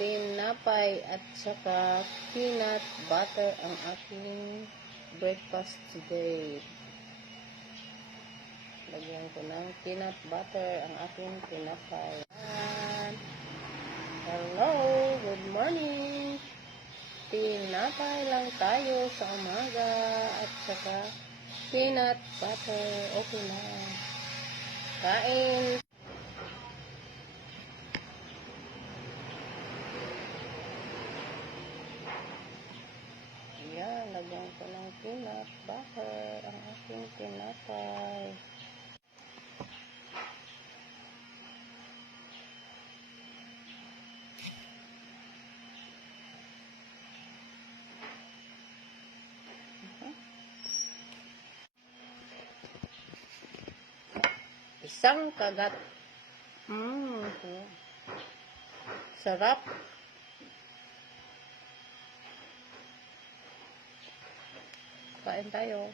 tinapay at saka peanut butter ang aking breakfast today. Lagyan ko ng peanut butter ang aking tinapay. Hello, good morning. Tinapay lang tayo sa umaga at saka peanut butter. Okay na. Kain. Ayan, lagyan ko ng peanut butter ang aking tinapay. Isang kagat. Sarap. Kain tayo.